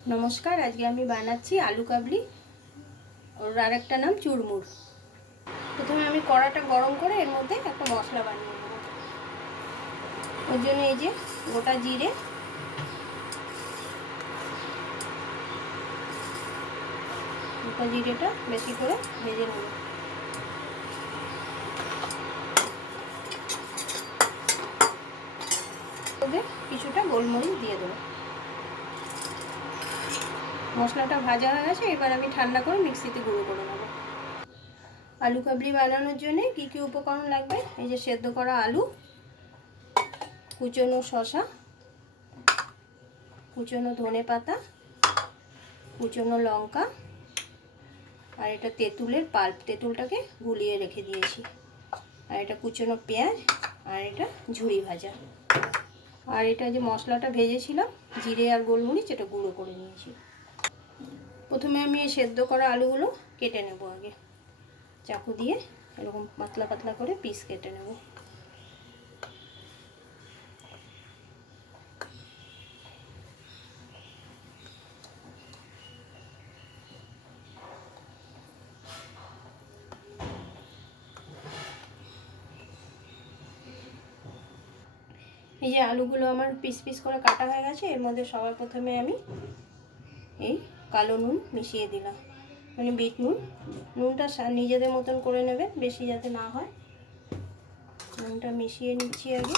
নমস্কার, আজকে আমি বানাচ্ছি আলু কাবলি, ওর আরেকটা নাম চুরমুর। প্রথমে আমি কড়াটা গরম করে এর মধ্যে একটা মশলা বানিয়ে নেব। ওর জন্য এই যে গোটা জিরে, জিরেটা বেশি করে ভেজে নেব। কিছুটা গোলমরিচ দিয়ে দেবো। মশলাটা ভাজা হয়ে গেছে, এবার আমি ঠান্ডা করে মিক্সিতে গুঁড়ো করে নেব। আলু কাবলি বানানোর জন্য কী কী উপকরণ লাগবে, এই যে সেদ্ধ করা আলু, কুচনো শসা, কুচনো ধনে পাতা, কুচনো লঙ্কা, আর এটা তেঁতুলের পাল্প, তেঁতুলটাকে গুলিয়ে রেখে দিয়েছি, আর এটা কুচনো পেঁয়াজ, আর এটা ঝুরি ভাজা, আর এটা যে মশলাটা ভেজেছিলাম জিরে আর গোলমরিচ, এটা গুঁড়ো করে নিয়েছি। প্রথমে আমি এই সেদ্ধ করা আলুগুলো কেটে নেব। আগে চাকু দিয়ে এরকম পাতলা পাতলা করে পিস কেটে নেব। এই যে আলুগুলো আমার পিস পিস করে কাটা হয়ে গেছে, এর মধ্যে সবার প্রথমে আমি এই কালো নুন মিশিয়ে দিলাম, মানে বিট নুন। নুনটা নিজেদের মতন করে নেবে, বেশি যাতে না হয়। নুনটা মিশিয়ে নিচ্ছি আগে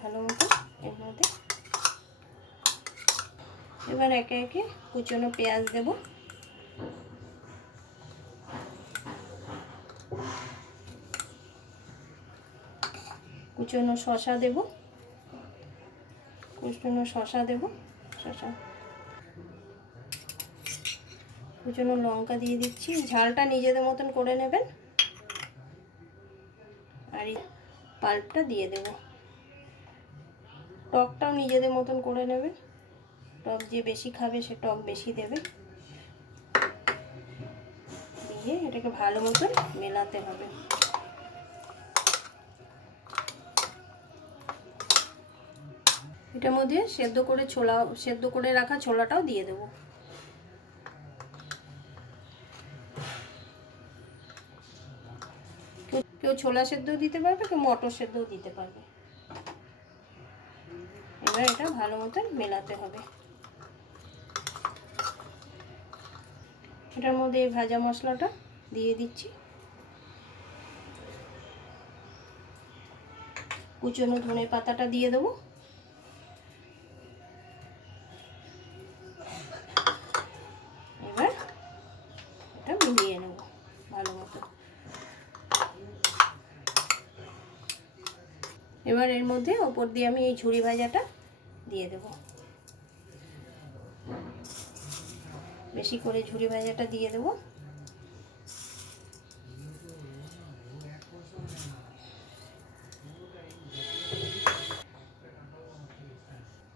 ভালো মতো এর মধ্যে। এবার একে একে কুচনো পেঁয়াজ দেব, কুচনো শসা দেব, শসা, কুচনো লঙ্কা দিয়ে দিচ্ছি। ঝালটা নিজেদের মতন করে নেবেন। আর এই পাল্পটা দিয়ে দেব। টকটাও নিজেদের মতন করে নেবেন, টক যে বেশি খাবে সে টক বেশি দেবে। দিয়ে এটাকে ভালো মতন মেলাতে হবে। এটার মধ্যে সেদ্ধ করে রাখা ছোলাটাও দিয়ে দেবো। কেউ ছোলা সেদ্ধও দিতে পারবে, কেউ মটর সেদ্ধও দিতে পারবে। এবার এটা ভালো মতন মেলাতে হবে। এটার মধ্যে এই ভাজা মশলাটা দিয়ে দিচ্ছি, কুচনো ধনে পাতাটা দিয়ে দেবো। এবার এটা মিলিয়ে নেব ভালো মতো। এবার এর মধ্যে ওপর দিয়ে আমি এই ঝুরি ভাজাটা দিয়ে দেব। বেশি করে ঝুরি ভাজাটা দিয়ে দেব।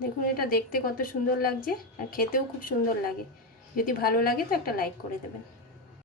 দেখুন এটা দেখতে কত সুন্দর লাগছে, আর খেতেও খুব সুন্দর লাগে। যদি ভালো লাগে তো একটা লাইক করে দেবেন।